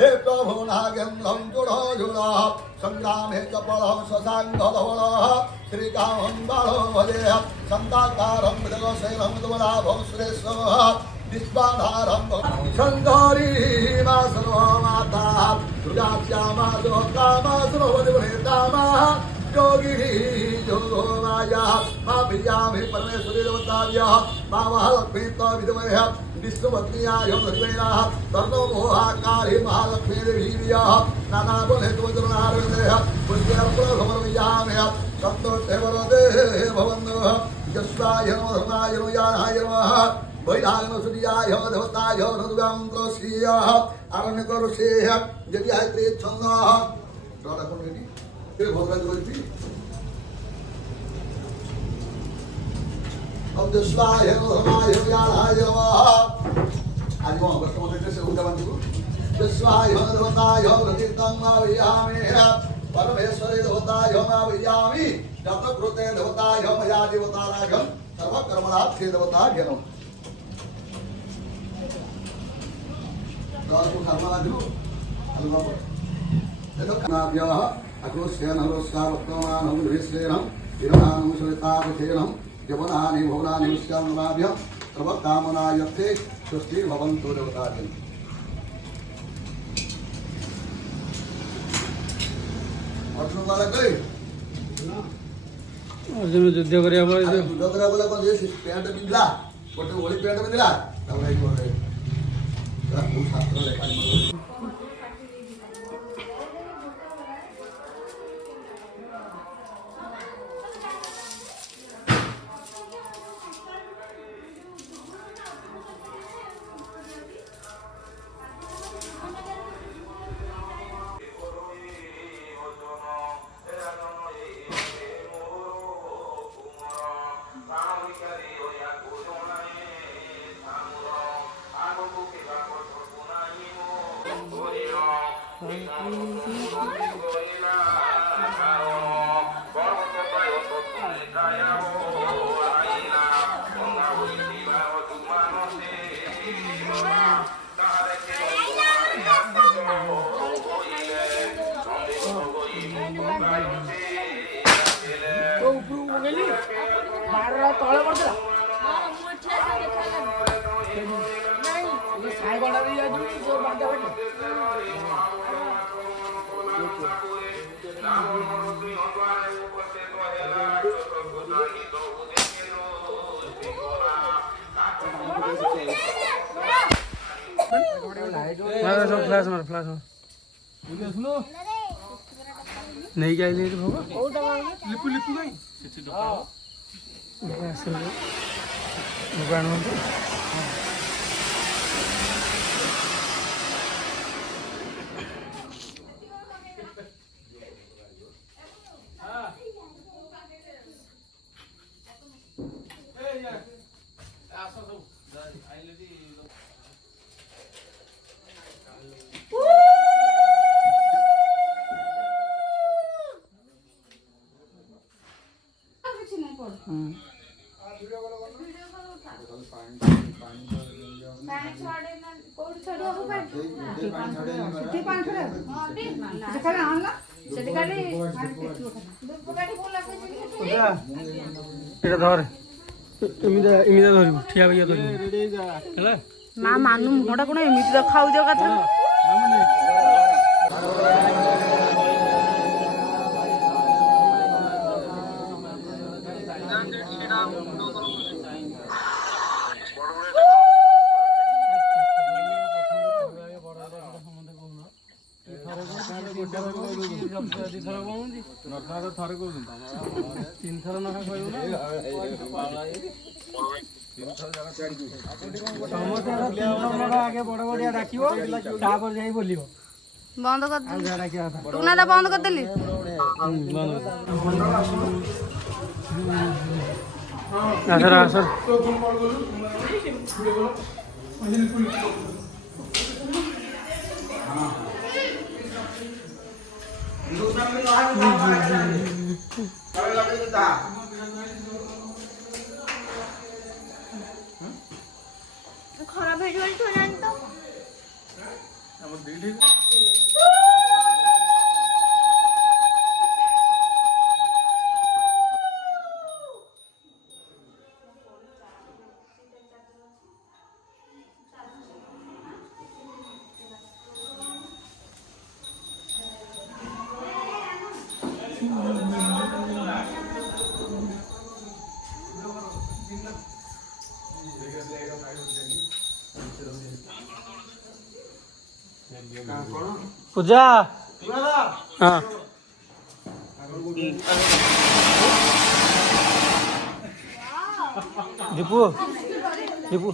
हे प्रभु नागेन्द्रं जुड़ो संग्रामे कपलं शशाङ्गधवलः श्रीकामं बालो भजे सन्ताकारं मृगशैलं दुर्लभं सुरेश्वरः विश्वाधारं शङ्करी मा सर्वमाता दुर्गाश्यामा सर्वकामा सर्वदेवतामा योगिनी योगमाया मा प्रियामि परमेश्वरी देवताभ्यः मा महालक्ष्मी विद्महे विष्णुपत्न्याय धीमहि तन्नो मोहाकाली महालक्ष्मी देवीभ्यः नानाबलहेतुवचनारण्यः पुष्पैर्फलसमर्पयामि सन्तोषेवरदे भवन्तु यस्वाय नमः धर्माय नमः यानाय नमः वैराय नमः सूर्याय देवताय नमः श्रियः अरण्यकरुषेः यदि आयत्रे छन्दः भोगराज बोलती अब देशवाय नमः यानाय नमः आज वो अगस्त महीने से उठा बंदी को देशवाय देवताय प्रतितं मावयामि परमेश्वरे देवताय मावयामि जतकृते देवताय मया देवताराय सर्वकर्मणार्थे देवताय नमः गाल को कर्मा दो अलवा देखो नाभ्यः अग्रस्यन हरस्कार वर्तमानं विश्रेणं विरहानं सवितापथेनं जवनानि भवनानि विश्यामनाभ्यं सर्वकामनायर्थे स्वस्ति भवन्तु देवताः अर्जुन वाला गए अर्जुन युद्ध करिया बोले युद्ध करिया बोले कोन जे पैंट पिंधला गोटे ओली पैंट पिंधला तबलाई कोरे बहुत छात्र लेखा फ्लैश मार नहीं क्या ले भोग लिपु लिपु गई सेठी दुकान धर एमिदा धर ठिया भैया धर ना मानु मुहटा कोन एमिति देखाउ जो कथा बंद कर टुना दा बंद कर देली सर सर বেশি বেশি শুনে আনি তো আমার দিদি पूजा हाँ दीपू दीपू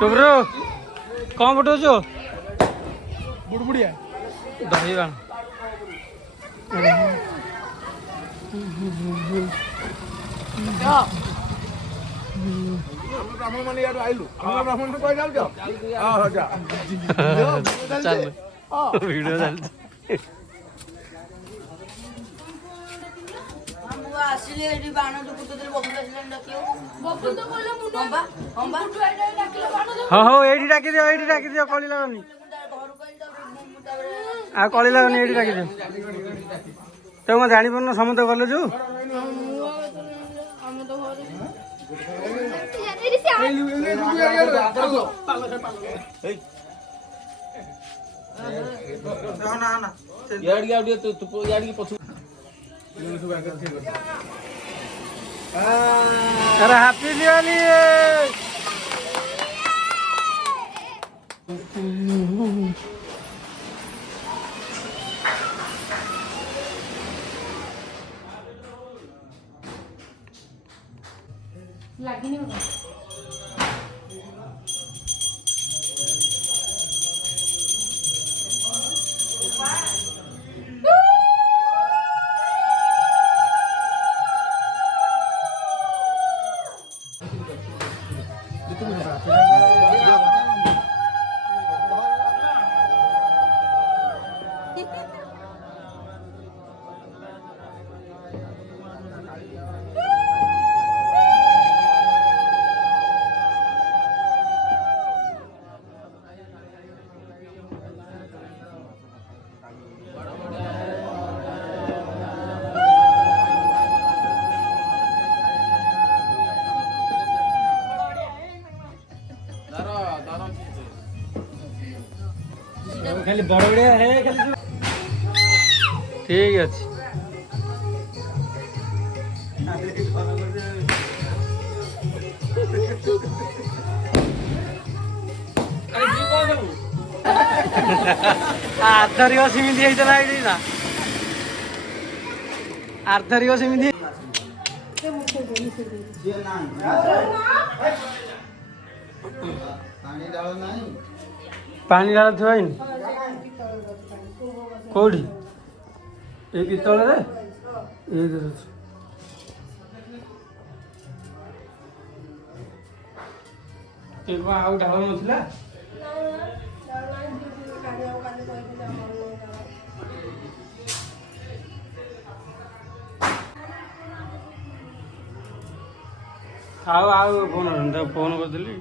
टोबरो कौन बटो बुड़बुड़िया दही बाण ब्राह्मण मान यार आइलु हम ब्राह्मण को कह जाउ हां जा चल वीडियो चल ଆସିଲେ ଏଠି ବାଣ ଦୁକୁଟରେ ବବୁଲ ଆସିଲେ ଡାକିବ ବବୁଲ ତ କହିଲା ମୁଣ୍ଡ ହମ୍ବା ହମ୍ବା ଡାକିଲେ ବାଣ ହଁ ହଁ ଏଇଠି ଡାକି ଦିଅ କଳି ଲାଗନି ଘରୁ କହିଲି ତାପରେ ଆଉ କଳି ଲାଗନି ଏଇଠି ଡାକି ଦିଅ ତ ମୁଁ ଜାଣି ପାରୁନ ସମସ୍ତେ ଗଲେ ଯୋଉ ଆମେ ତ ଘରେ अरे हैप्पी दिवाली ଲାଗିନି ବାବା खाली बड़बड़िया है खाली ठीक अच्छे आर्थरिक सेमती होता ना आर्थरिक सेमती पानी डाल थोड़ा कौड़ी ये पितल रे ये आउ ढाल नथिला आउ फोन फोन करदेली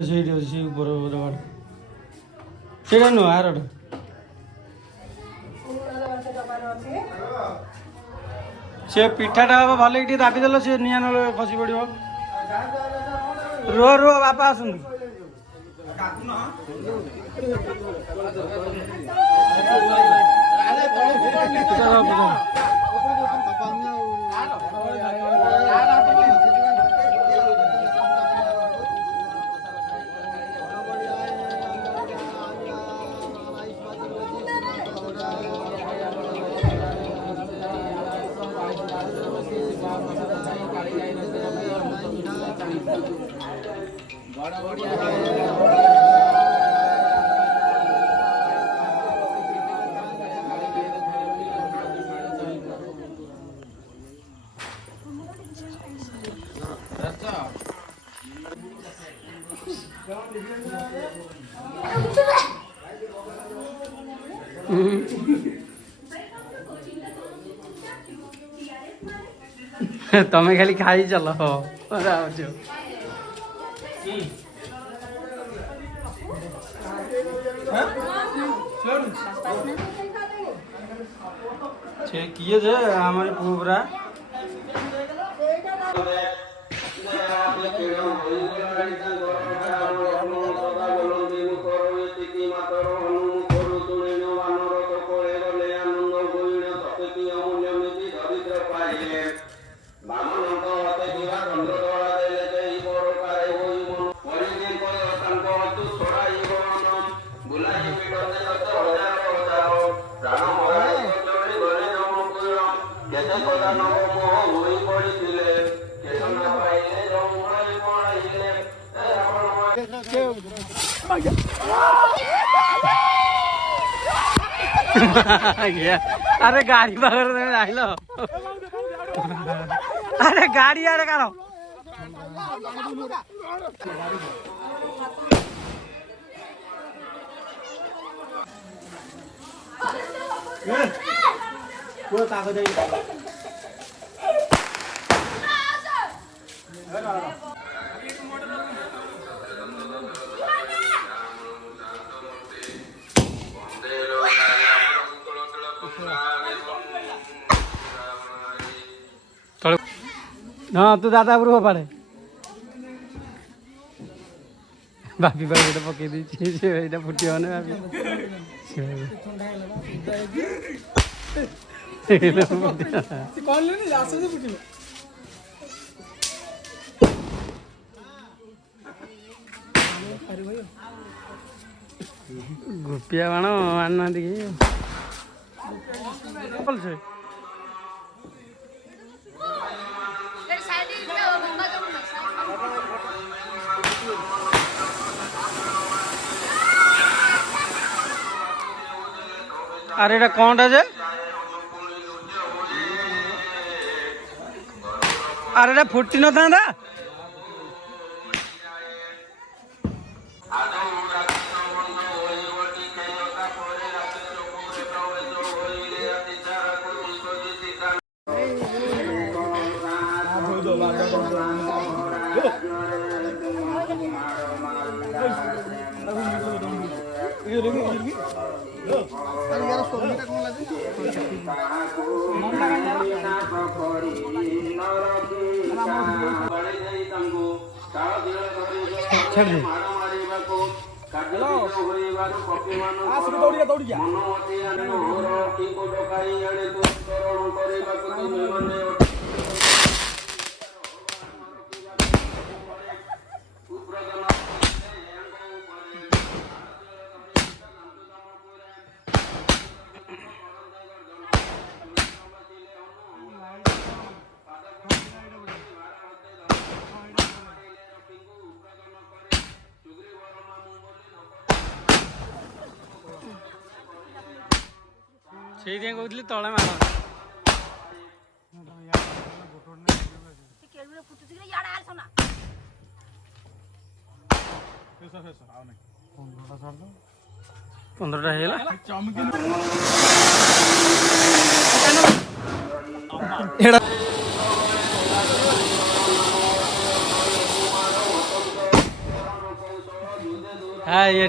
ସେଇଠି ଅଛି ସେ ଉପର ବାଟ ସେଇଟା ନୁହଁ ଆରଟା ସେ ପିଠାଟା ହବ ଭଲ ଟିକେ ଦାବି ଦେଲ ସେ ନିଆଁ ନହେଲେ ଖସି ପଡ଼ିବ ରୁହ ବାପା ଆସନ୍ତୁ ତମେ ଖାଲି ଖାଇ ଚାଲ ସେ କିଏ ଯେ ଆମର ପୁଅ ପରା अरे गाड़ी पाखर तमें जाइल अरे गाड़ी आड़े काढ़ कागज हाँ तू दादा उपरू पाड़े बापी बाई गोटे पकई देटा फुटिया ने गुपिया बाण आना अरे एटा कौन जे अरे एटा फुटी न था कहती तले मार पंद्रह है ये